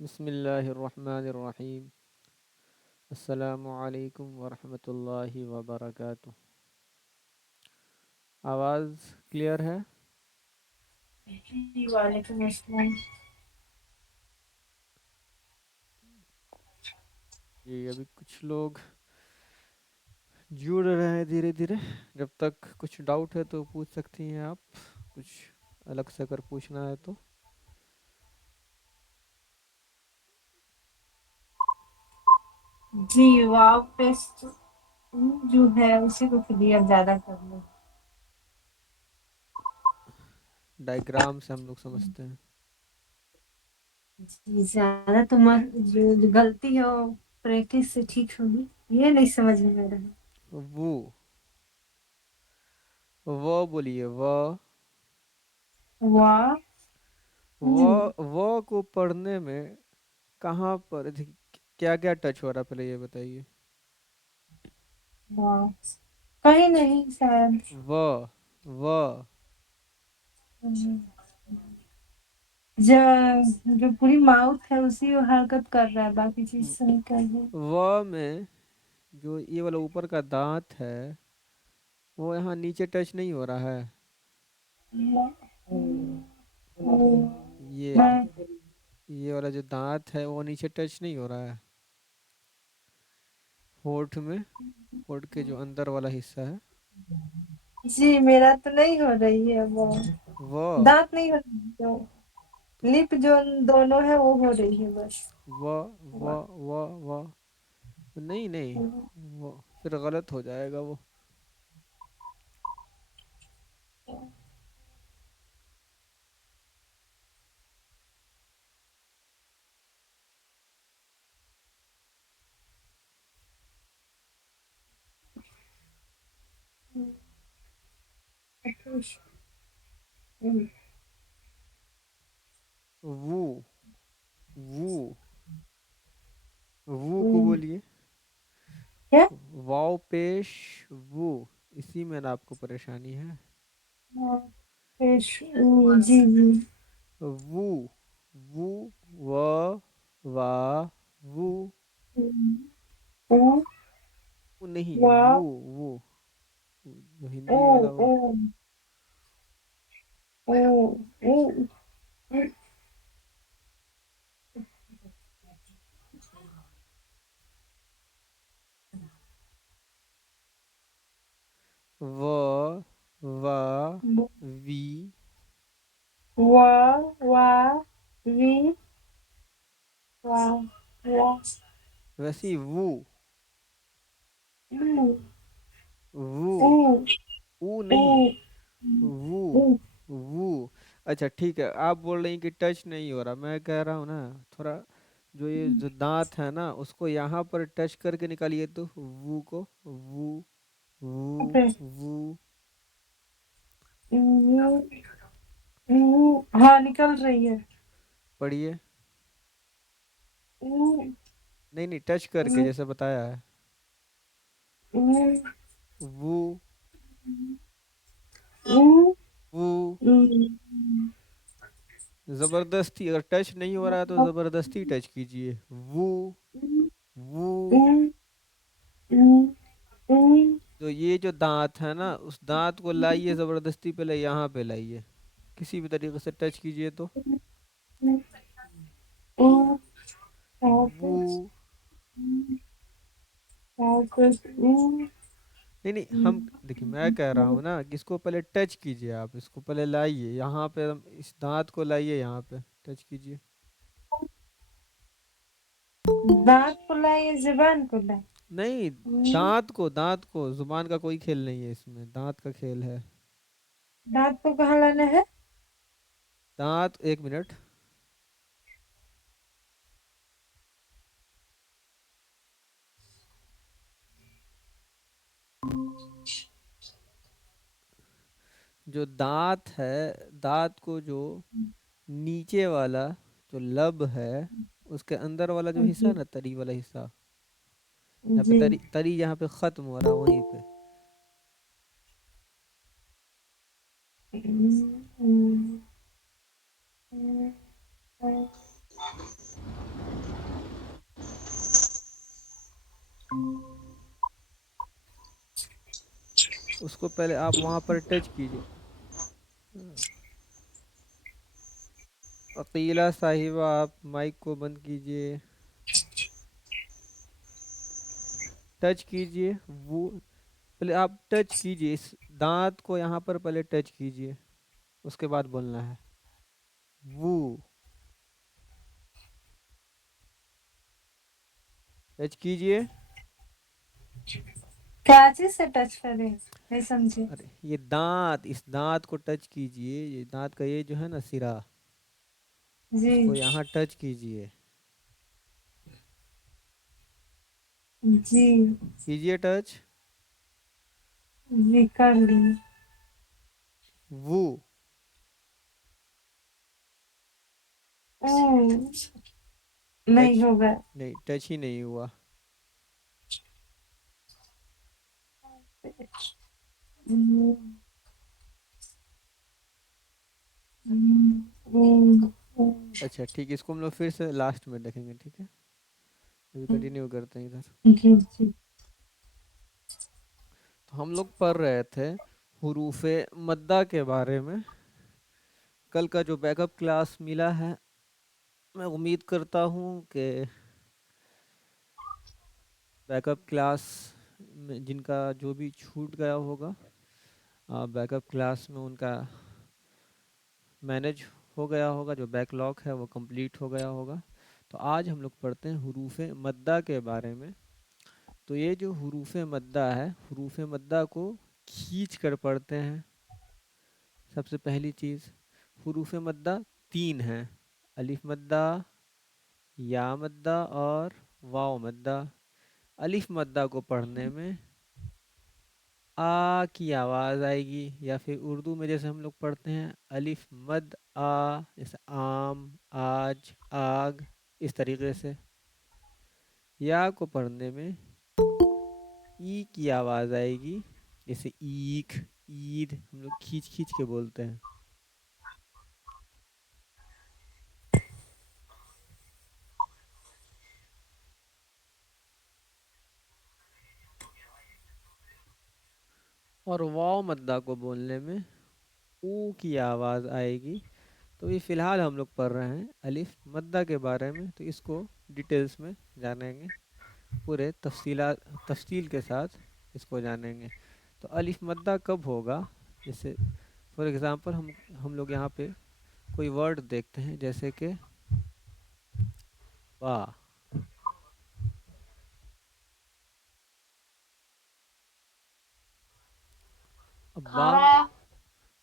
بسم اللہ الرحمن الرحیم۔ السلام علیکم ورحمۃ اللہ وبرکاتہ۔ آواز کلیئر ہے؟ جی وعلیکم السلام۔ جی ابھی کچھ لوگ جڑ رہے ہیں دھیرے دھیرے، جب تک کچھ ڈاؤٹ ہے تو پوچھ سکتی ہیں آپ، کچھ الگ سے اگر پوچھنا ہے تو۔ جی واپس جو ہے اسی کو کلیئر زیادہ کر لو۔ ڈائیگرام سے ہم لوگ سمجھتے ہیں۔ جی زیادہ تو جو غلطی ہے وہ پریکٹس سے ٹھیک ہوگی، یہ نہیں سمجھ میں آ رہا ہے۔ وہ بولیے وہ واہ وہ کو پڑھنے میں کہاں پر کیا کیا ٹچ ہو رہا ہے، پہلے یہ بتائیے۔ واہ کہیں نہیں شاید۔ وہ جو پوری ماؤتھ ہے اسی وہ حرکت کر رہا ہے، باقی چیز سے نہیں کر رہی۔ وہ میں جو یہ والا اوپر کا دانت ہے وہ یہاں نیچے ٹچ نہیں ہو رہا ہے۔ یہ یہ والا جو دانت ہے وہ نیچے ٹچ نہیں ہو رہا ہے ہونٹ میں، ہونٹ کے جو اندر والا حصہ ہے جی میرا تو نہیں ہو رہی ہے وہ، وہ دانت نہیں ہو رہی ہے، لپ جو دونوں ہے وہ ہو رہی ہے بس۔ وہ وہ وہ نہیں نہیں، وہ پھر غلط ہو جائے گا وہ۔ وو وو وو کو بولیے، کیا؟ واؤ پیش وو، اسی میں نا آپ کو پریشانی ہے۔ جی جی وو وو وا وا وو وہ نہیں، وہ جو ہندی والا وہ۔ و وا وی ویسی وو وو او نہیں، وو وو۔ اچھا ٹھیک ہے، آپ بول رہی ہیں کہ ٹچ نہیں ہو رہا، میں کہہ رہا ہوں نا تھوڑا جو یہ جو دانت ہے نا اس کو یہاں پر ٹچ کر کے نکالیے تو وو کو، وو وو وو۔ ہاں نکل رہی ہے۔ پڑھیے، نہیں نہیں ٹچ کر کے جیسے بتایا ہے۔ وو وو زبردستی، اگر ٹچ نہیں ہو رہا ہے تو زبردستی ٹچ کیجئے۔ وو وو تو یہ جو دانت ہے نا اس دانت کو لائیے زبردستی، پہلے یہاں پہ لائیے، کسی بھی طریقے سے ٹچ کیجئے تو وو۔ نہیں نہیں، ہم دیکھیے میں کہہ رہا ہوں نا کہ اس کو پہلے ٹچ کیجئے، آپ اس کو پہلے لائیے یہاں پہ، اس دانت کو لائیے یہاں پہ ٹچ کیجئے۔ دانت کو لائے زبان کو لائے؟ نہیں، دانت کو، زبان کا کوئی کھیل نہیں ہے اس میں، دانت کا کھیل ہے۔ دانت کو کہاں لانا ہے؟ دانت، ایک منٹ، جو دانت ہے، دانت کو جو نیچے والا جو لب ہے اس کے اندر والا جو حصہ جی ہے نا، تری والا حصہ، جہاں پہ جی تری جہاں پہ ختم ہو رہا ہے وہیں پہ۔ اس کو پہلے آپ وہاں پر ٹچ کیجئے. عقیلہ صاحبہ آپ مائک کو بند کیجئے. ٹچ کیجئے وہ. پہلے آپ ٹچ کیجئے اس دانت کو یہاں پر پہلے ٹچ کیجئے. اس کے بعد بولنا ہے وو. ٹچ کیجئے. کیا چیز سے ٹچ کرے نہیں سمجھے. ارے یہ دانت اس دانت کو ٹچ کیجئے. یہ دانت کا یہ جو ہے نا سرا جی اس کو یہاں ٹچ کیجئے. جی کیجئے ٹچ. جی کر لی. وو. ٹچ نہیں ہوگا. نہیں ٹچ ہی نہیں ہوا. اچھا ٹھیک ہے اس کو ہم لوگ پھر سے لاسٹ میں دیکھیں گے. ٹھیک ہے ابھی کنٹینیو کرتے ہیں ادھر. جی جی تو ہم لوگ پڑھ رہے تھے حروف مدہ کے بارے میں. کل کا جو بیک اپ کلاس ملا ہے میں امید کرتا ہوں کہ بیک اپ کلاس میں جن کا جو بھی چھوٹ گیا ہوگا بیک اپ کلاس میں ان کا مینج ہو گیا ہوگا. جو بیک لاگ ہے وہ کمپلیٹ ہو گیا ہوگا. تو آج ہم لوگ پڑھتے ہیں حروف مدہ کے بارے میں. تو یہ جو حروف مدہ ہے حروف مدہ کو کھینچ کر پڑھتے ہیں. سب سے پہلی چیز حروف مدہ 3 ہیں. الف مدہ یا مدہ اور واو مدہ. الف مدہ کو پڑھنے میں آ کی آواز آئے گی یا پھر اردو میں جیسے ہم لوگ پڑھتے ہیں الف مد آ جیسے آم آج آگ اس طریقے سے. یا کو پڑھنے میں ای کی آواز آئے گی جیسے ایکھ عید ہم لوگ کھینچ کھینچ کے بولتے ہیں. اور واو مدہ کو بولنے میں او کی آواز آئے گی. تو یہ فی الحال ہم لوگ پڑھ رہے ہیں الف مدہ کے بارے میں. تو اس کو ڈیٹیلز میں جانیں گے پورے تفصیل کے ساتھ اس کو جانیں گے. تو الف مدہ کب ہوگا جیسے فار ایگزامپل ہم لوگ یہاں پہ کوئی ورڈ دیکھتے ہیں جیسے کہ با. اب با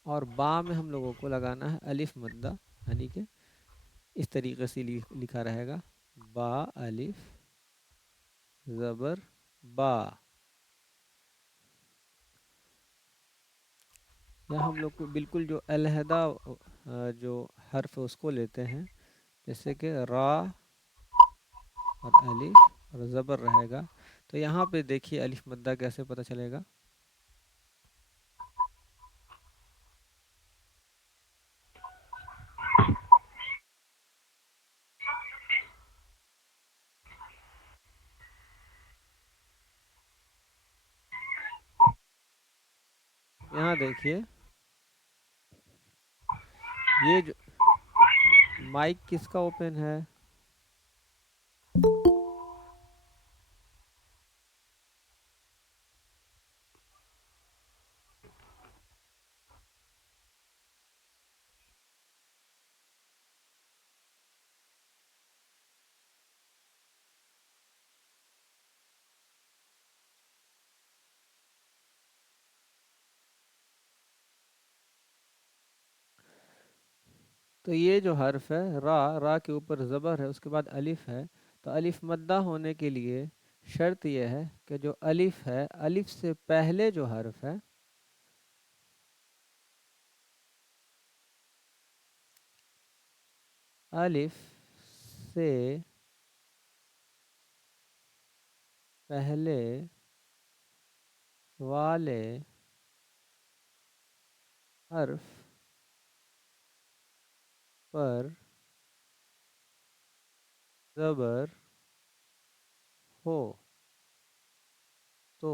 اور با میں ہم لوگوں کو لگانا ہے الف مدہ یعنی کہ اس طریقے سے لکھا رہے گا با الف زبر با. یا ہم لوگ کو بالکل جو علیحدہ جو حرف اس کو لیتے ہیں جیسے کہ را اور الف اور زبر رہے گا. تو یہاں پہ دیکھیے الف مدہ کیسے پتہ چلے گا. یہاں دیکھیے یہ جو مائک کس کا اوپن ہے. تو یہ جو حرف ہے را کے اوپر زبر ہے اس کے بعد الف ہے. تو الف مدہ ہونے کے لیے شرط یہ ہے کہ جو الف ہے الف سے پہلے جو حرف ہے الف سے پہلے والے حرف پر زبر ہو تو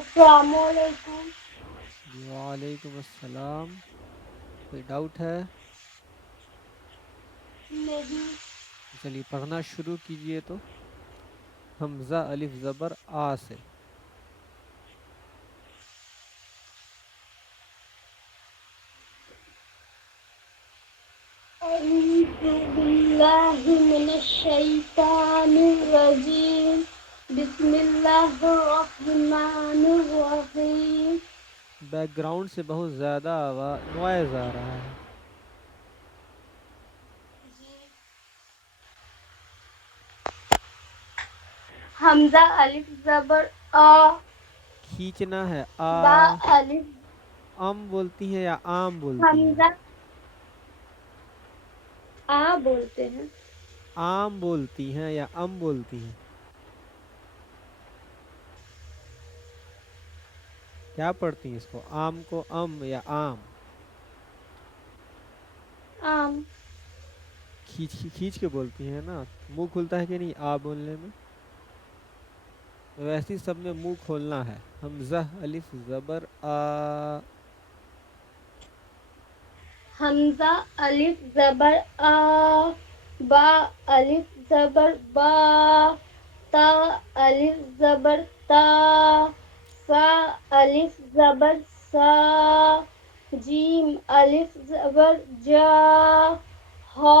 السلام علیکم. جی وعلیکم السلام. کوئی ڈاؤٹ ہے؟ نہیں. چلیے پڑھنا شروع کیجئے. تو حمزہ الف زبر آ سے. اعوذ باللہ من الشیطان الرجیم. بسم اللہ الرحمن الرحیم. بیک گراؤنڈ سے بہت زیادہ نوائز آ رہا ہے. حمزہ الف زبر آ. کھینچنا ہے آ. با الف. ام بولتی ہیں یا آم بولتی ہیں؟ حمزہ آ بولتے ہیں. آم بولتی ہیں یا ام بولتی ہیں؟ کیا پڑھتی ہیں اس کو؟ آم کو ام یا آم؟ آم. کھینچ کھینچ کے بولتی ہیں نا. منہ کھلتا ہے کہ نہیں آ بولنے میں؟ ویسے سب میں منہ کھولنا ہے. حمزہ الف زبر آ. حمزہ الف زبر آ. با الف زبر با. تا الف زبر تا. سا الف زبر سا. جیم الف زبر جا. ہا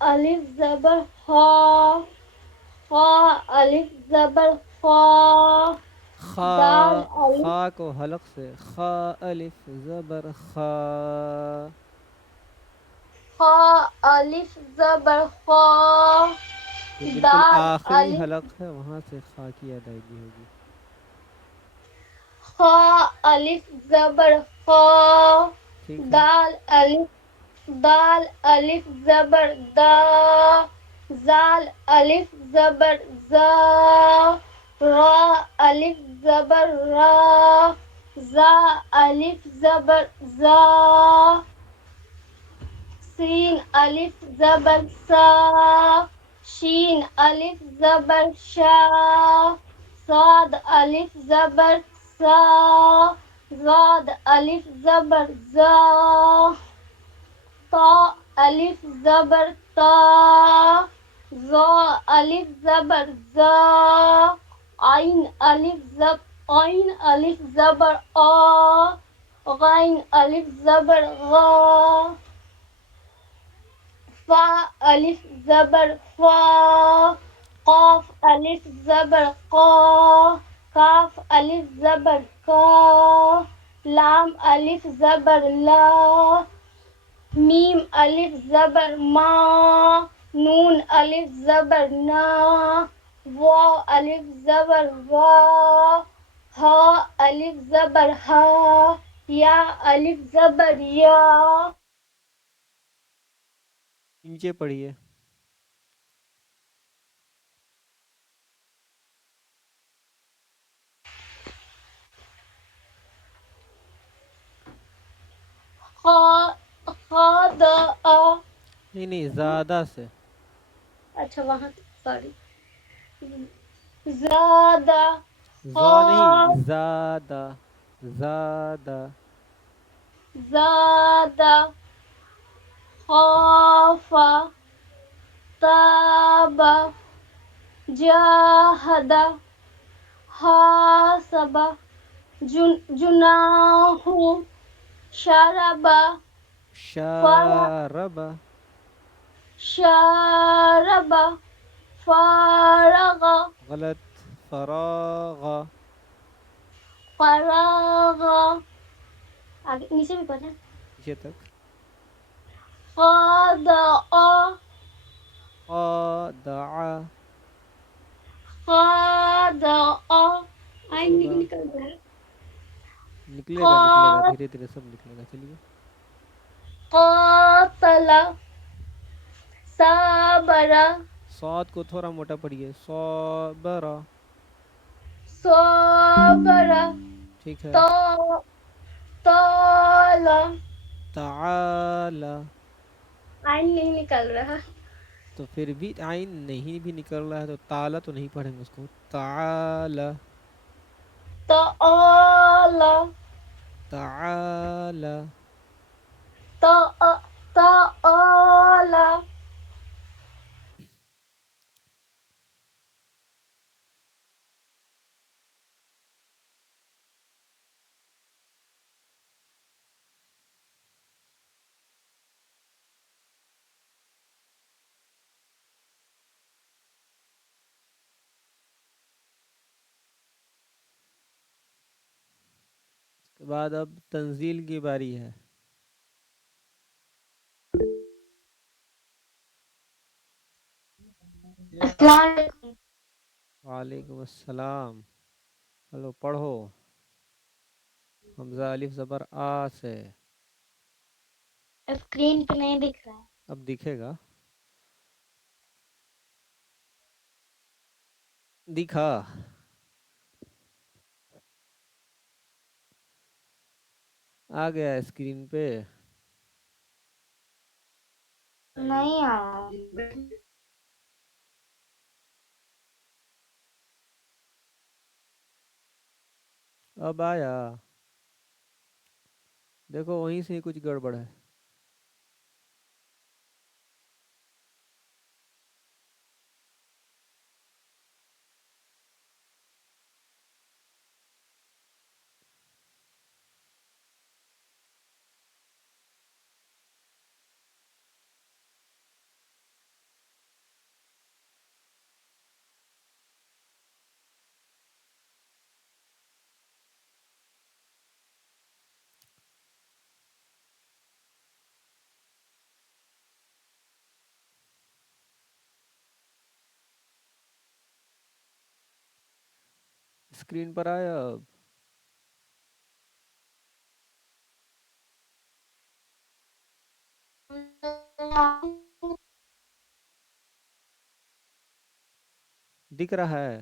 الف زبر ہا. خا الف زبر خا. خا. دال الف. خا کو حلق سے خا الف زبر خا. خا الف زبر خا. جو بالکل دال آخری الف. حلق ہے وہاں سے خا کی ادائیگی ہوگی. خا الف زبر خا. ٹھیک ہے. دال الف. دال الف زبر دا. زال الف زبر زا. را الف زبر را. زا الف زبر زا. سین الف زبر سا. شین الف زبر شا. صاد الف زبر سا. زاد الف زبر زا. طا الف زبر تا. ظا الف زبر زا. عین الف زبر آ. غین الف زبر غا. فا الف زبر فا. قاف الف زبر قا. کاف الف زبر کا. لام الف زبر لا. میم الف زبر ما. نون الف زبر نا. واو الف زبر وا. ہا الف زبر ہا. یا الف زبر یا. نیچے پڑھیے. دا آ. نہیں زیادہ سے. اچھا وہاں سوری. زیادہ. زا نہیں زیادہ. زیادہ. زادہ. خافا. تابا. جاہدہ. حاسبہ. جناح. شربہ. شاربہ. شاربہ. فارغ. غلط. فراغ. فراغ. آگے نیچے بھی پڑھیں. نیچے تک. خادع. خادع. خادع. آئی نہیں صبح. نکل رہا ہے. نکلے گا نکلے گا دھیرے دھیرے سب نکلے گا. چلیے. قاتل. صابر. صاد کو تھوڑا موٹا پڑھیے. صابر. صابر. ٹھیک ہے. طال. تعالی. آئین نہیں نکل رہا. تو پھر بھی عین نہیں بھی نکل رہا ہے تو تالا تو نہیں پڑھیں گے اس کو. تعالی. تعالى تعالى تعالى اس کے بعد اب تنزیل کی باری ہے. السلام علیکم. وعلیکم السلام. چلو پڑھو. حمزہ الف زبر آ سے. اسکرین پہ نہیں دکھ رہا ہے. اب دکھے گا. دکھا. آ گیا اسکرین پہ. نہیں آیا. اب آیا. دیکھو وہیں سے ہی کچھ گڑبڑ ہے. اسکرین پر آیا اب. دکھ رہا ہے.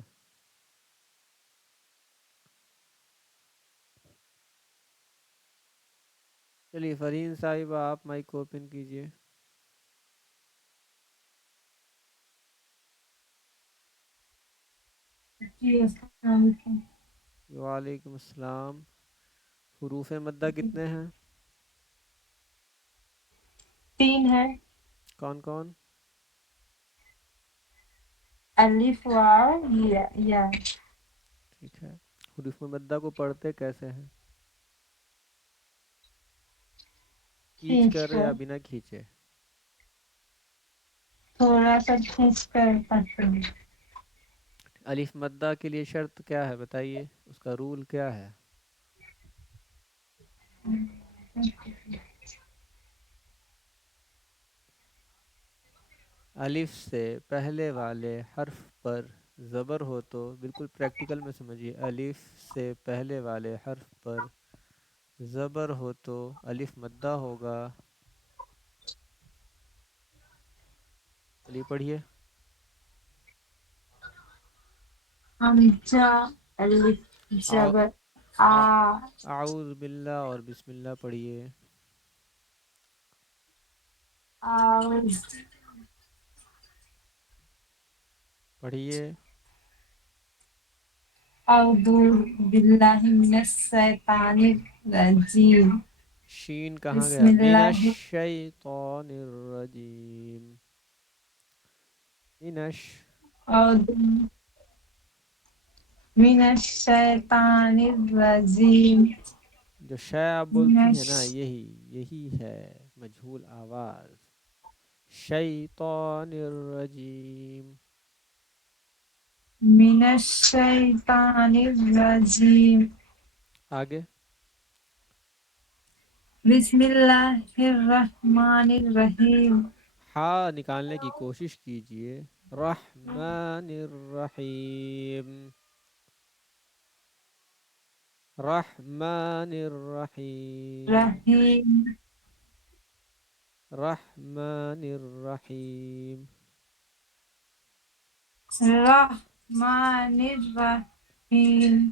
چلیے فرین صاحب آپ مائک کو اوپن کیجئے. جی السلام علیکم. وعلیکم السلام. حروف مدہ کتنے ہیں؟ 3 ہے. کون کون؟ الف واو یا. ٹھیک ہے. حروف مدہ کو پڑھتے کیسے ہیں؟ کھینچ کر یا بنا کھینچے؟ تھوڑا سا کھینچ کر پڑھتے ہیں. الف مدہ کے لیے شرط کیا ہے بتائیے، اس کا رول کیا ہے؟ الف سے پہلے والے حرف پر زبر ہو تو، بالکل پریکٹیکل میں سمجھیے، الف سے پہلے والے حرف پر زبر ہو تو الف مدہ ہوگا. چلیے پڑھیے. حمزہ الف آ- زبر آ. اعوذ باللہ اور بسم اللہ پڑھیے. اعوذ پڑھیے. اعوذ باللہ من الشیطان الرجیم. شین کہاں بسم گیا؟ من اللہ. الشیطان الرجیم. منش اعوذ من الشیطان الرجیم. جو شے آپ من بولتی ہیں نا، الش- یہی ہے مجہول آواز. شیطان الرجیم. من الشیطان الرجیم. آگے. بسم اللہ الرحمن الرحیم. ہا نکالنے کی کوشش کیجئے. رحمن الرحیم. رحمن الرحیم. رحیم. رحمن الرحیم. رحمن الرحیم.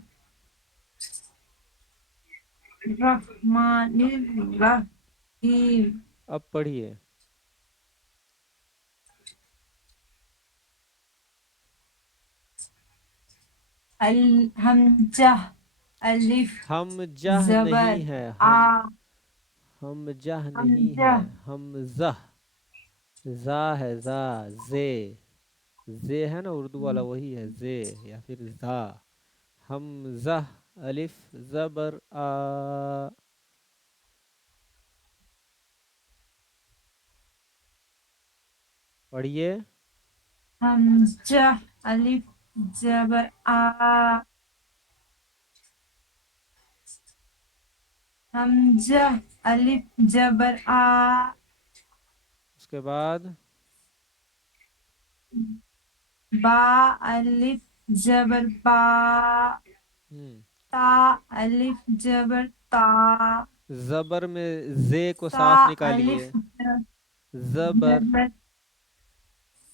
رحمن الرحیم. اب پڑھیے. الحمزہ الف حمزہ زبر نہیں ہے، آ حمزہ نہیں حمزہ ہے، حمزہ، زا ہے، زا، زے، زے ہے نا اردو والا وہی ہے، زے یا پھر زا. حمزہ الف زبر آ. پڑھیے. حمزہ الف زبر آ حمزہ الف زبر آ اس کے بعد با الف زبر با ہم، تا الف زبر تا زبر میں زے کو سا صاف الف نکالیے. زبر، زبر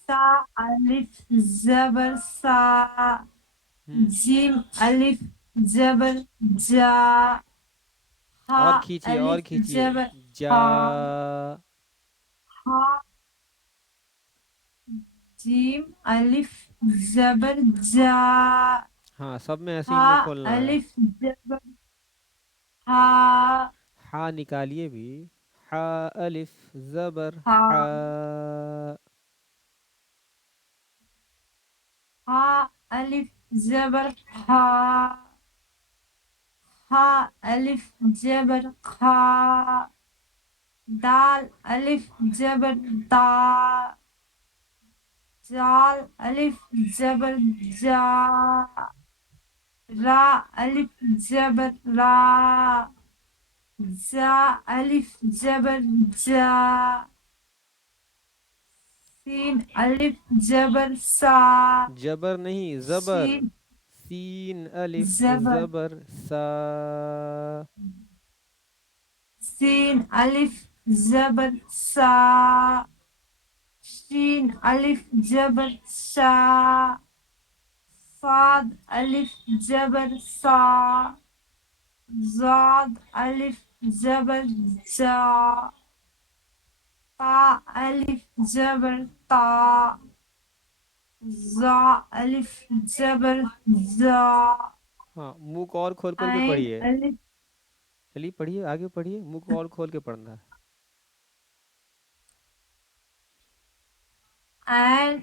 سا الف زبر سا ہم، جیم الف زبر جا ہا اور کھینچیے، اور الف کھینچیے. زبر جا، ہا ہا جیم الف زبر جا ہاں سب میں ایسے ہی ہا منہ کھولنا ہے. الف زبر ہا ہا نکالیے بھی. ہا الف زبر ہا ہا. ہا الف زبر ہا ہا الف زبر کھا دال الف زبر دا زال الف زبر جا را الف زبر را زا الف زبر جا سین الف زبر سا جبر نہیں، زبر. سین سین الف زبر زبر سا. سین الف زبر سا شین الف زبر شا صاد الف زبر سا زاد الف زبر جا تا الف زبر تا زا الف زبر زا ہاں منہ کو اور کھول کھول کے عین پڑھیے. الف چلیے پڑھیے، آگے پڑھیے، منہ کو اور کھول کے پڑھنا ہے. عین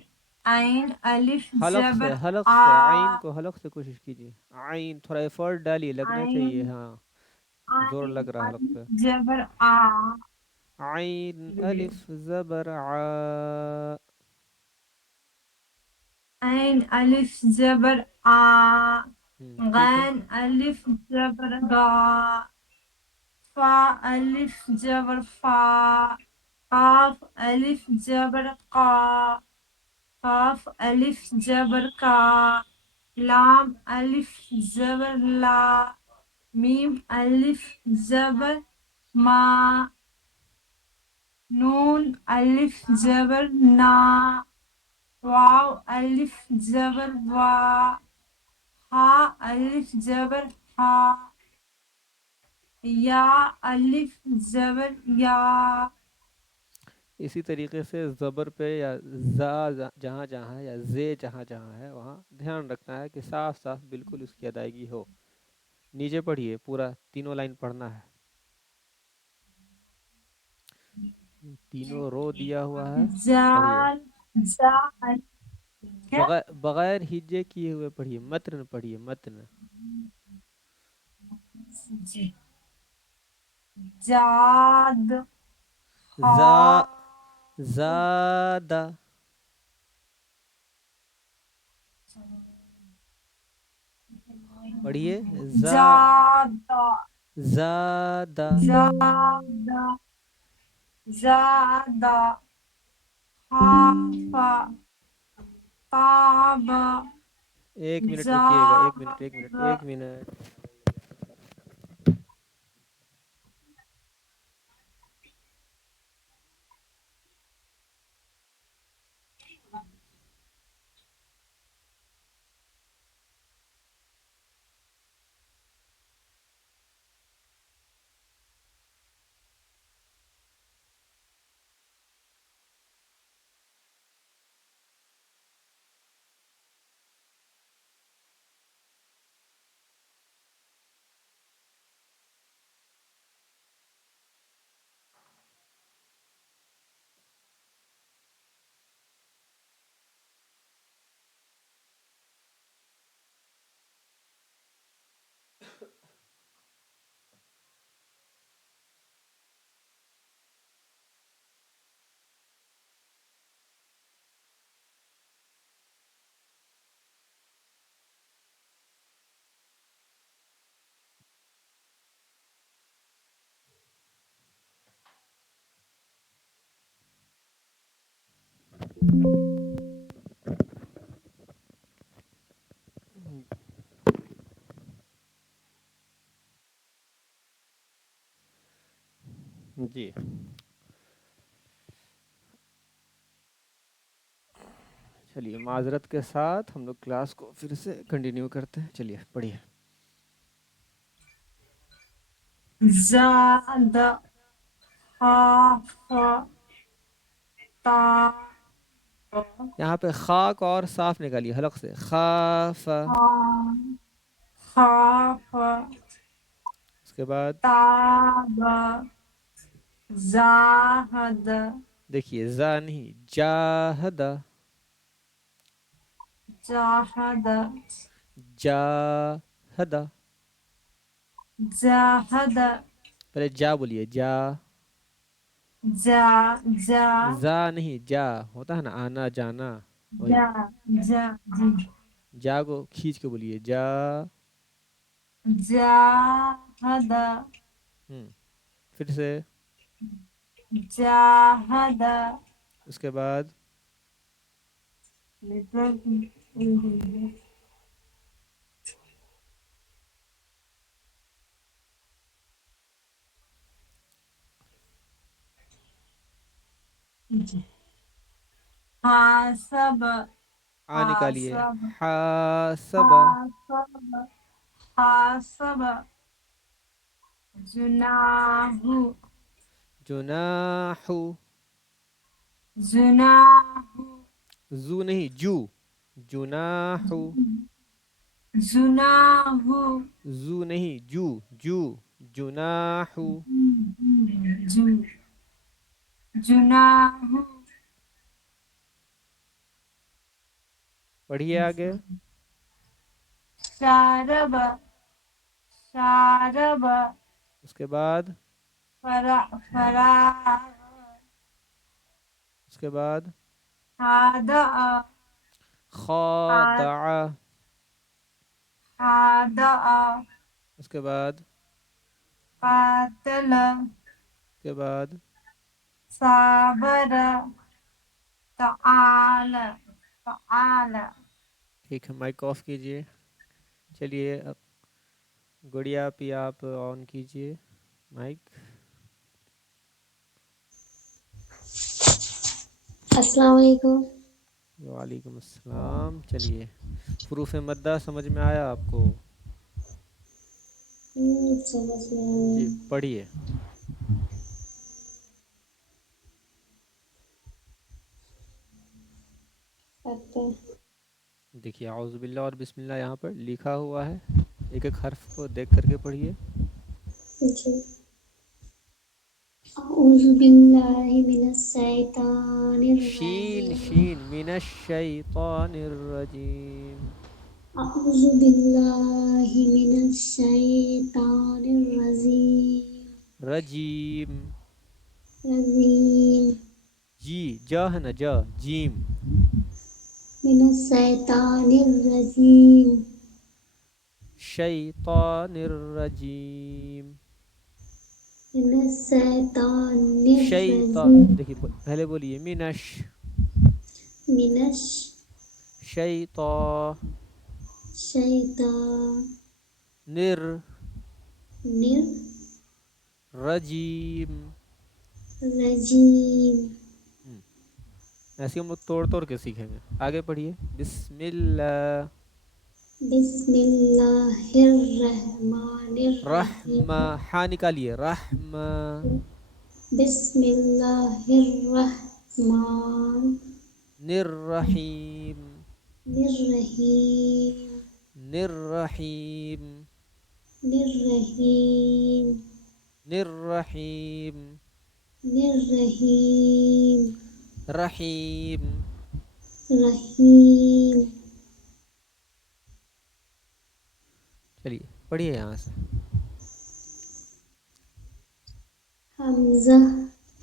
عین الف حلق زبر سے، حلق آ سے، عین کو حلق سے کوشش کیجیے. عین تھوڑا ایفرٹ ڈالیے، لگنا عین چاہیے. ہاں زور عین لگ رہا ہے حلق الف پہ. زبر آ عین الف زبر ع. عین الف زبر آ ٹھیک ہے. غین الف زبر غا فا الف زبر فا قاف الف زبر قا قاف الف زبر کا لام الف زبر لا میم الف زبر ما نون الف زبر نا واو الف زبر وا ہا الف زبر ہا یا الف زبر یا اسی طریقے سے زبر پہ یا زا جہاں جہاں ہے یا زے جہاں جہاں ہے وہاں دھیان رکھنا ہے کہ صاف صاف بالکل اس کی ادائیگی ہو. نیچے پڑھیے، پورا تینوں لائن پڑھنا ہے. تینوں رو دیا ہوا ہے. پڑھیے زال زا کیا بغیر ہجے کیے ہوئے پڑھیے. متن پڑھیے، متن. جی جاد زا، ہا زادہ. پڑھیے. زادہ زادہ. زادہ زادہ خافا طابا ایک منٹ رکیے گا، ایک منٹ، ایک منٹ، زاد ایک منٹ. جی چلیے معذرت کے ساتھ ہم لوگ کلاس کو پھر سے کنٹینیو کرتے ہیں. چلیے پڑھیے. زاد خاف تا یہاں پہ خاک اور صاف نکالیے حلق سے. خاف. خاف اس کے بعد تاب زاہد دیکھیے زا نہیں جاہد. جاہد جاہد. جاہد پہلے جا بولیے. جا. جا جا زا نہیں جا ہوتا ہے نا آنا جانا وہی. جا جا جی جا کو کھینچ کے بولیے. جا. جاہد پھر سے. جاہد اس کے بعد حاسب آ نکالیے. حاسب حاسب. حاسب حاسب جناح جناح. جناح زو نہیں جو. جناح. جناح زو نہیں جو. جو. جناح. جو جناح پڑھیے آگے. شارب شارب اس کے بعد فراغ اس کے بعد خادع خاضع. خادع اس کے بعد قاتل اس کے بعد صابر تعال تعال. ٹھیک ہے مائک آف کیجئے. چلیے گڑیا پہ آپ آن کیجئے مائک. السلام علیکم. وعلیکم السلام. چلیے حروف مدہ سمجھ میں آیا آپ کو؟ سمجھ میں جی آیا. پڑھیے. دیکھیے اعوذ باللہ اور بسم اللہ یہاں پر لکھا ہوا ہے. ایک ایک حرف کو دیکھ کر کے پڑھیے. جی اعوذ باللہ من الشیطان شین الرجیم. شین من الشیطان الرجیم. اعوذ باللہ من الشیطان الرجیم. رجیم. رجیم جی جا ہے نا جا. جیم. من الشیطان الرجیم. شیطان الرجیم. من الشیطان شیطان الرجیم. دیکھیے پہلے بولیے منش. من شیطان الشیطان نر الرجیم. رجیم. ایسے ہم لوگ توڑ توڑ کے سیکھیں گے. آگے پڑھیے. بسم اللہ. بسم اللہ الرحمن الرحیم. رحمہ. ہاں نکالیے. رحمہ. بسم اللہ الرحمن الرحیم. الرحیم. الرحیم. الرحیم. الرحیم. الرحیم. رحیم. رحیم. چلیے پڑھیے یہاں سے. حمزہ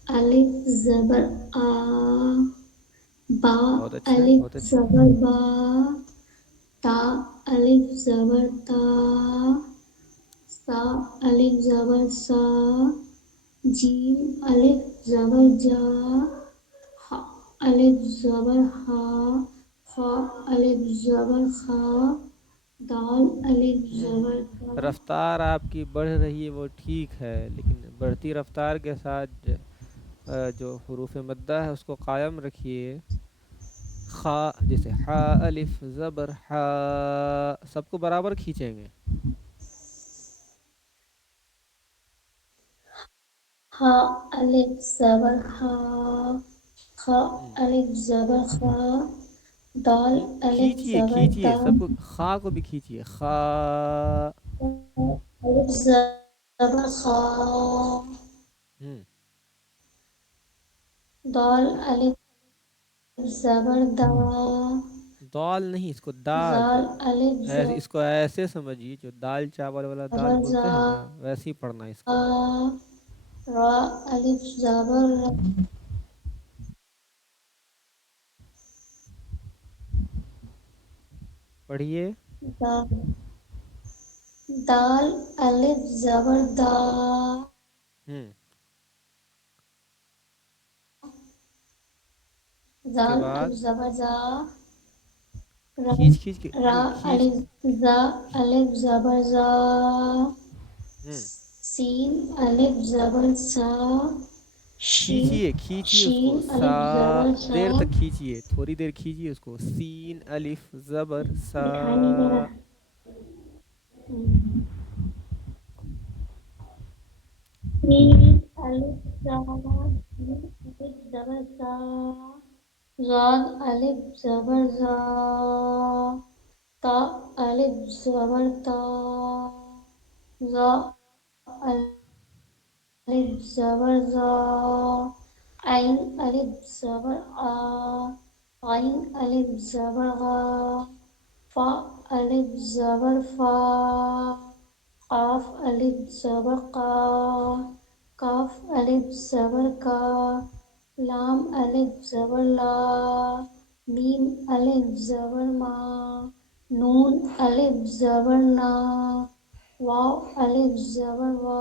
الف زبر آ با بہت اچھا الف بہت اچھا. زبر با تا الف زبر تا سا الف زبر سا جیم الف زبر جا ہا الف زبر ہا، خا الف زبر خا، دال الف زبر دا۔ رفتار آپ کی بڑھ رہی ہے وہ ٹھیک ہے، لیکن بڑھتی رفتار کے ساتھ جو حروف مدہ ہے اس کو قائم رکھیے. خا جیسے حا الف زبر حا، سب کو برابر کھینچیں گے. ہا الف زبر ہا، خا ہم، الف زبر خا، دال الف کھینچیے زبر کھینچیے دا، سب کو، خا کو بھی کھینچیے. خا. الف زبر خا، ہم، دال الف زبر دا، دال نہیں، اس کو دا. زال الف اس کو ایسے سمجھیے، جو دال چاول والا دال زبر زا، بولتے ہیں نا، ویسے ہی پڑھنا ہے اس کو. را الف زبر را، پڑھیے. دا، دال الف زبر دا، ہم، اس کے زال بعد الف زبر زا، را کھینچ کھینچ کے را نہیں کھینچ. الف زا الف زبر زا، ہم، سین الف زبر سا، شین کھینچیے کھینچیے اس شین کو، الف سا زبر سا. دیر تک کھینچیے، تھوڑی دیر کھینچیے اس کو. سین الف زبر سا. دکھائی نہیں دے رہا. سین الف زا، سین الف زبر سا، زاد الف زبر زا، تا الف زبر تا، زا الف زبر زا، عین الف زبر آ، عین الف زبر غا، فا الف زبر فا، قاف الف زبر قا، کاف الف زبر کا، لام الف زبر لا، میم الف زبر ما، نون الف زبر نا، واو الف زبر وا،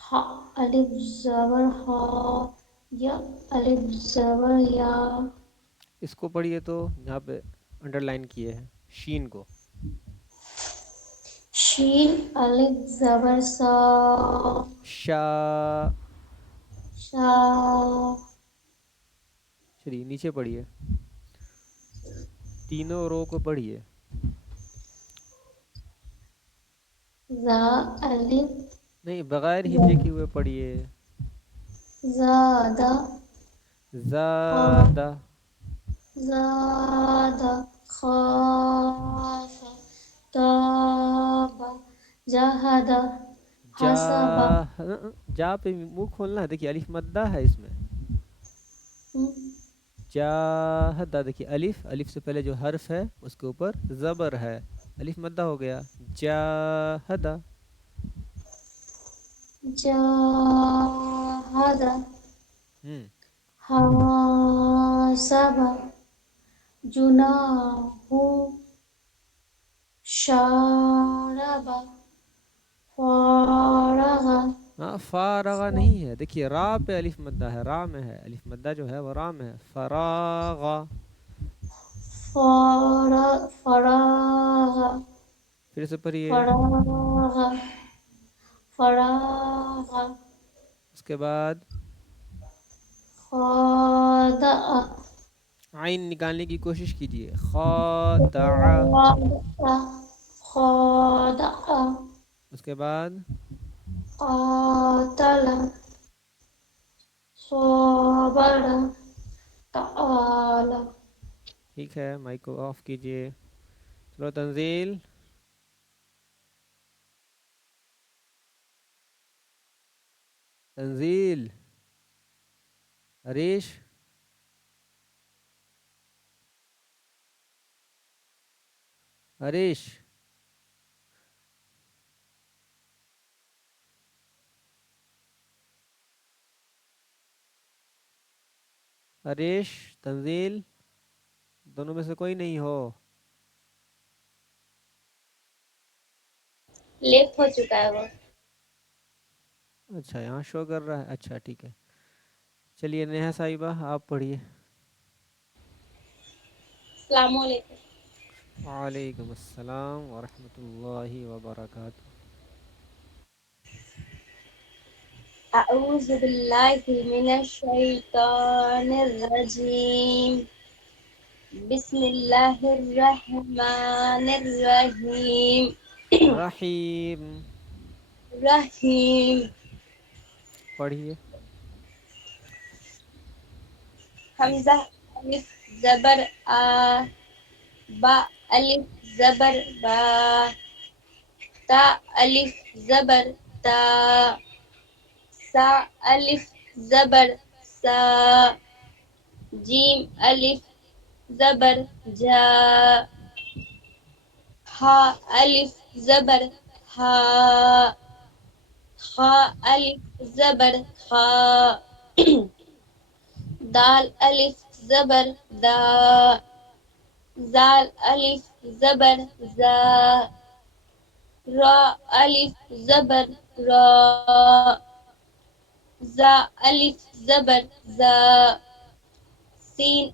ہا الف زبر ہا، یا الف زبر یا. اس کو پڑھیے تو یہاں پہ انڈر لائن کیے ہیں شین کو. شین الف زبر سا، شا. شا. چلیے نیچے پڑھیے، تینوں رو کو پڑھیے. زا الف نہیں، بغیر ہجے کے ہوئے پڑھیے. زادہ، زادہ. زادہ، خاف، تاب، جہدہ، جا. حسبہ. جا پہ منہ کھولنا ہے، دیکھیے الف مدہ ہے اس میں. جاہدہ، دیکھیے الف، الف سے پہلے جو حرف ہے اس کے اوپر زبر ہے، الف مدہ ہو گیا. جاہدہ. جاہدہ، ہم، حاسبہ، جناح، شاربہ، فارغ. ہاں فارغہ نہیں ہے، دیکھیے را پہ الف مدہ ہے، را میں ہے الف مدہ جو ہے وہ را میں ہے. فراغ. فراغ، پھر سے پڑھیے. فراغ، فراغ. اس کے بعد خادع، عین نکالنے کی کوشش کیجیے. خادع. خادع. اس کے بعد قاتل، صابر، تعالی. ٹھیک ہے، مائک کو آف کیجیے. چلو تنزیل. تنزیل. ہریش. ہریش. ہریش. تنزیل. دونوں میں سے کوئی نہیں ہو. لیفٹ ہو چکا ہے وہ. اچھا یہاں شو کر رہا ہے، اچھا ٹھیک ہے. چلیے نیہا صاحبہ آپ پڑھیے. السلام علیکم. وعلیکم السلام ورحمۃ اللہ وبرکاتہ. اعوذ باللہ من الشیطان الرجیم. بسم اللہ الرحمن الرحیم. رحیم. رحیم. پڑھیے. حمزہ الف زبر آ، با الف زبر با، تا الف زبر تا، سا الف زبر سا، جیم الف زبر جا، ہا الف زبر ہا، خا الف زبر خا، دال الف زبر دا، زال الف زبر زا، را الف زبر را، زا الف زبر زا، سین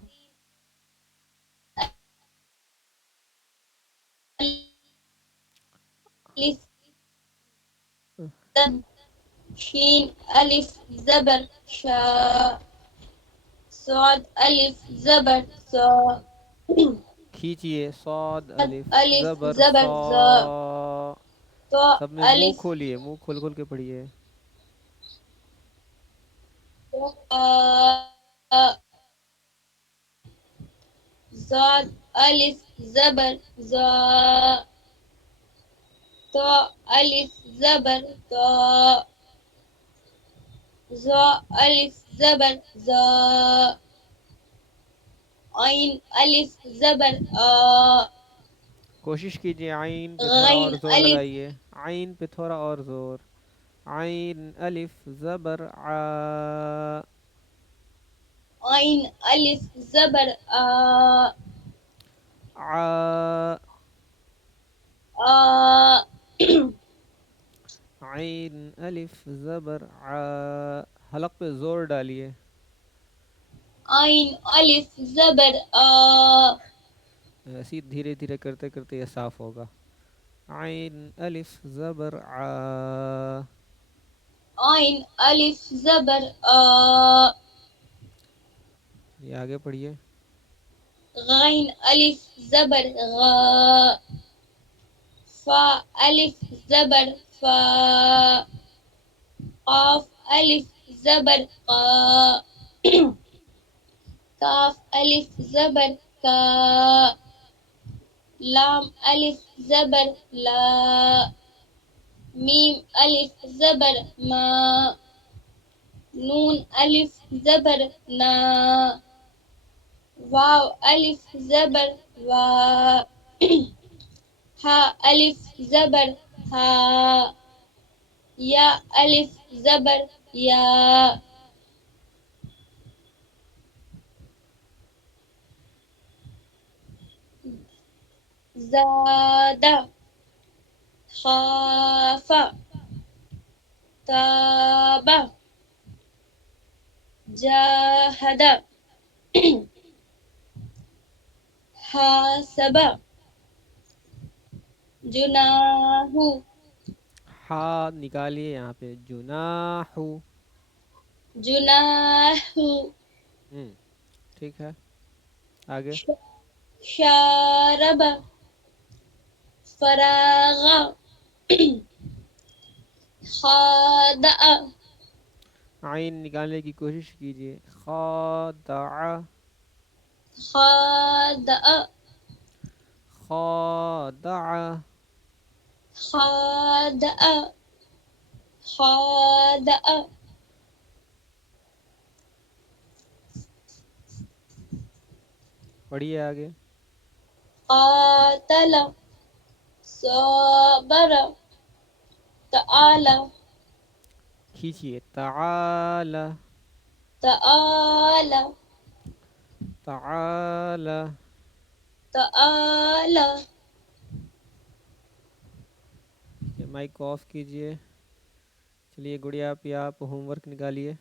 الف زبر، شین الف زبر شا، صاد الف زبر سا، کھینچیے. صاد الف الف زبر زبر صا. زا، تو سب میں منہ الف کھولیے, منہ کھول کھول کے پڑھیے. زاد الف زبر زا، تو الف زبر تو، زا الف زبر زا، عین الف زبر آ، کوشش کیجیے عین پہ تھوڑا اور غین زور الف لگائیے. عین پہ تھوڑا اور زور. عین الف زبر ع. عین الف زبر آ، ع. آ، عین الف زبر ع. حلق پہ زور ڈالیے. عین الف زبر آ، ایسے ہی دھیرے دھیرے کرتے کرتے یہ صاف ہوگا. عین الف زبر ع. عین الف زبر آ، یہ آگے پڑھیے. غین الف زبر غا، فا الف زبر فا، قاف الف زبر قا، کاف الف زبر کا، لام الف زبر لا، میم الف زبر ما، نون الف زبر نا، واو الف زبر وا، ہا الف زبر ہا، یا الف زبر یا، زاد، خاف، تاب، جاهد، حاسب، جناح، ہا نکالیے یہاں پہ. جناح. جناح، ٹھیک ہے. آگے. شارب، فراغ، خادع، عین نکالنے کی کوشش کیجیے. خادع. خادع، خادع. خادع، خادع، پڑھیے آگے. قاتل، صابر، تعالى، کھینچیے. تعالى. تعالى، تعالى. تعالى، مائک کو آف کیجیے. چلیے گڑیا پہ آپ ہوم ورک نکالیے.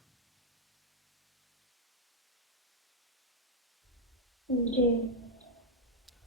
جی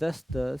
10-10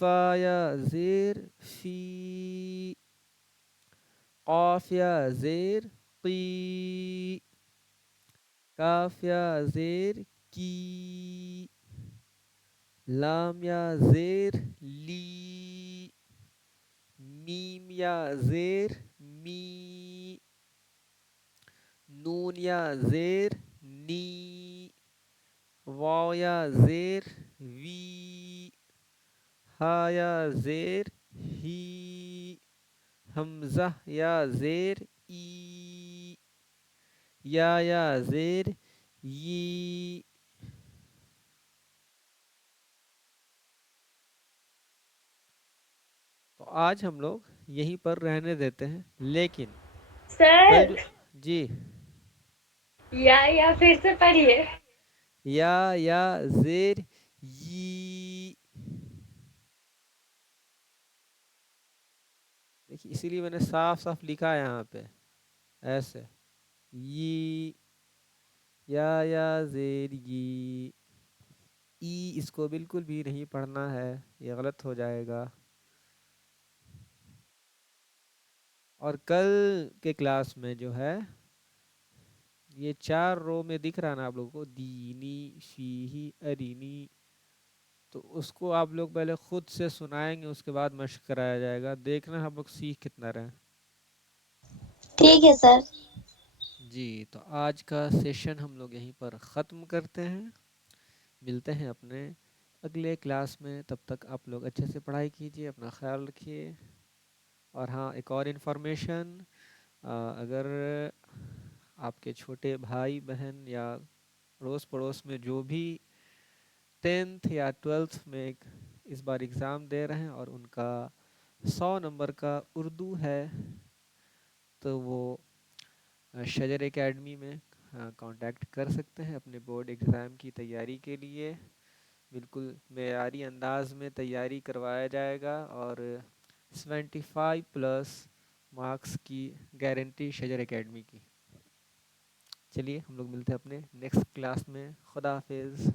فا یا زیر فی، قاف یا زیر قی، کاف یا زیر کی، لام یا زیر لی، میم یا زیر می، نون یا زیر نی، واو یا زیر وی، ہا یا زیر ہی، حمزہ یا زیر ای، یا زیر یی۔ تو آج ہم لوگ یہیں پر رہنے دیتے ہیں، لیکن کل سر جو جی یا پھر سے پڑھیے. یا زیر یی، دیکھیے اسی لیے میں نے صاف صاف لکھا ہے یہاں پہ ایسے، یی، یا زیر یی، ای اس کو بالکل بھی نہیں پڑھنا ہے، یہ غلط ہو جائے گا۔ اور کل کے کلاس میں جو ہے یہ 4 رو میں دکھ رہا نا آپ لوگوں کو، دینی، فیہی، ارینی، تو اس کو آپ لوگ پہلے خود سے سنائیں گے، اس کے بعد مشق کرایا جائے گا، دیکھنا ہم لوگ سیکھ کتنا رہے ہیں۔ ٹھیک ہے سر. جی تو آج کا سیشن ہم لوگ یہیں پر ختم کرتے ہیں، ملتے ہیں اپنے اگلے کلاس میں، تب تک آپ لوگ اچھے سے پڑھائی کیجیے، اپنا خیال رکھیے۔ اور ہاں ایک اور انفارمیشن، اگر آپ کے چھوٹے بھائی بہن یا اڑوس پڑوس میں جو بھی 10th یا 12th میں اس بار ایگزام دے رہے ہیں اور ان کا 100 نمبر کا اردو ہے، تو وہ شجر اکیڈمی میں کانٹیکٹ کر سکتے ہیں اپنے بورڈ ایگزام کی تیاری کے لیے، بالکل معیاری انداز میں تیاری کروایا جائے گا، اور 75+ مارکس کی گارنٹی شجر اکیڈمی کی۔ چلیے ہم لوگ ملتے ہیں اپنے نیکسٹ کلاس میں، خدا حافظ۔